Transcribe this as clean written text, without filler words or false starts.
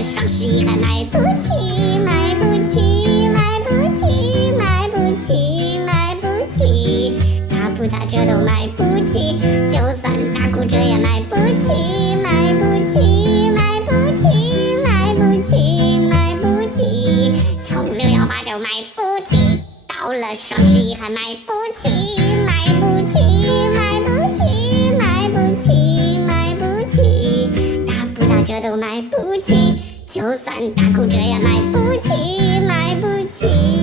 了双11还买不起，买不起，买不起，买不起，买不起，打不打折都买不起，就算打骨折也买不起，买不起，买不起，买不起，买不起，从618就买不起，到了双11还买不起，买不起，买不起，买不起，买不起，打不打折都买不起，就算打骨折也买不起，买不起。